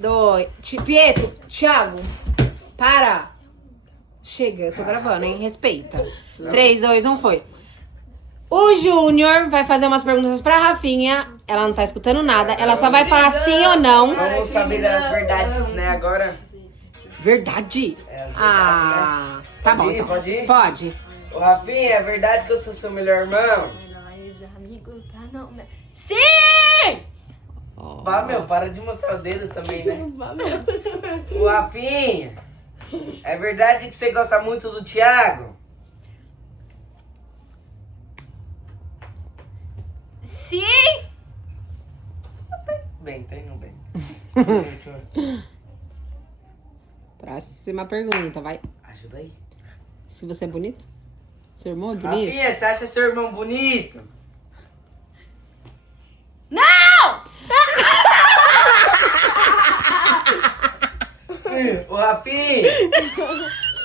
2. Pietro, Thiago, para. Chega, eu tô gravando, hein? Respeita. 3, 2, 1, foi. O Júnior vai fazer umas perguntas pra Rafinha. Ela não tá escutando nada. Ela só vai falar sim ou não. Vamos saber as verdades, né, agora? Verdade? É, as verdades, Ah, tá Pode bom. ir, Então. pode ir? Pode. Ô, Rafinha, é verdade que eu sou seu melhor irmão? Melhores amigos pra não... Sim! Pá, meu, para de mostrar o dedo também, né? Ô, Rafinha, é verdade que você gosta muito do Thiago? Sim! Bem, tá indo bem. Próxima pergunta, vai. Ajuda aí. Se você é bonito? Seu irmão é bonito? Rafinha, você acha seu irmão bonito? Não! Ô, Rafinha,